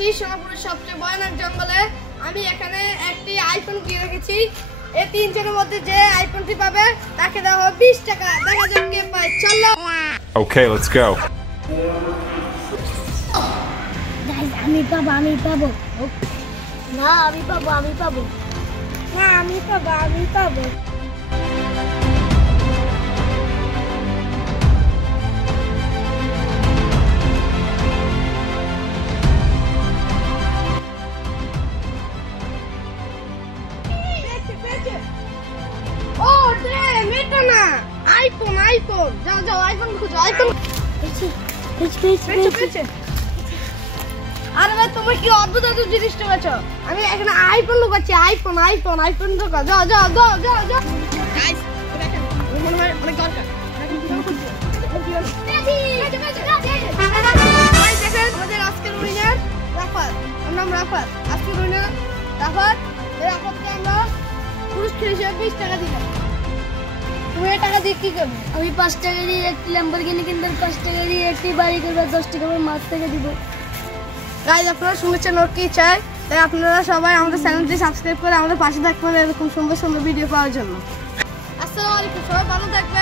আসছি সোনাপুরের সবচেয়ে ভয়ানক জঙ্গলে। আমি এখানে একটি আইফোন কিনে রেখেছি। এই তিনজনের মধ্যে যে আইফোনটি পাবে তাকে দেওয়া হবে 20 টাকা। দেখা যাক কে পায়। চলো। Okay, let's go. গাইস আমি পাবো না আমি পাবো না আমি পাবো ও রে মেটা না আইফোন যাও আইফোন খুঁজো আইফোন পেয়েছে। আরে ভাই তুমি কি অদ্ভুত জিনিসটা পেয়েছো। আমি এখানে আইফোন লুকাচ্ছি। আইফোন ঢোকা। যাও গাইস দেখেন মনে হয় অনেক দরকার। দেখেন আমাদের আজকের উইনার রাফাত। ওর নাম রাফাত। আজকের উইনার রাফাত। রাফাতকে আমরা পুরস্কার হিসেবে 20 টাকা দিলাম। তুমি এই টাকা দিয়ে কি করবে? আমি 5 টাকা দিয়ে একটি ল্যাম্বরগিনি কিনবো, 5 টাকা দিয়ে একটি বাড়ি করবো, 10 টাকা আমার মাছ থেকে দিব। গাইজ আপনারা শুনেছেন ওর কি চাই, তাই আপনারা সবাই আমাদের চ্যানেলটি সাবস্ক্রাইব করে আমাদের পাশে থাকবেন এরকম সুন্দর সুন্দর ভিডিও পাওয়ার জন্য। আসসালামু আলাইকুম, সবাই ভালো থাকবেন।